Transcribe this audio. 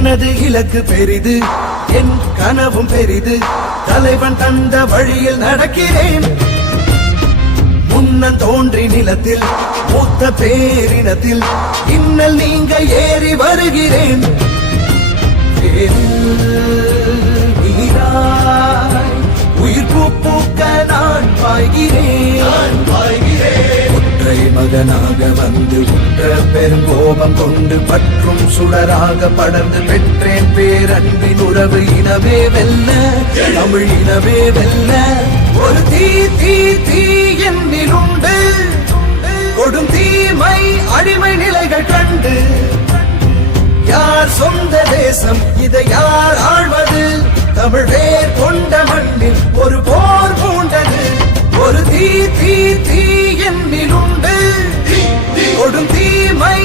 எனது இலக்கு பெரிது, என் கனவும் பெரிது. தலைவன் தந்த வழியில் நடக்கிறேன். முன்னன் தோன்றி நிலத்தில் மூத்த பேரினத்தில் இன்னல் நீங்க ஏறி வருகிறேன். உயிர் பூக்க நான் பாய்கிறேன். ஒற்றை மகனாக வந்து உற்ற பெருங்கோபம் கொண்டு பற்றும் சுடராக படர்ந்து பெற்றேன் பேரன்பின் உறவு. இனவே வெல்ல, தமிழ் இனவே வெல்ல. ஒரு தீ தீ தீ என்னில் உண்டு, கொடும் தீமை அடிமை நிலைகள் கண்டு. யார் சொந்த தேசம், இதை யார் ஆழ்வது? தமிழ் வேர் கொண்ட மண்ணில் ஒரு போர் பூண்டது. ஒரு தீ தீ தீ என்னில் உண்டு, கொடும் தீமை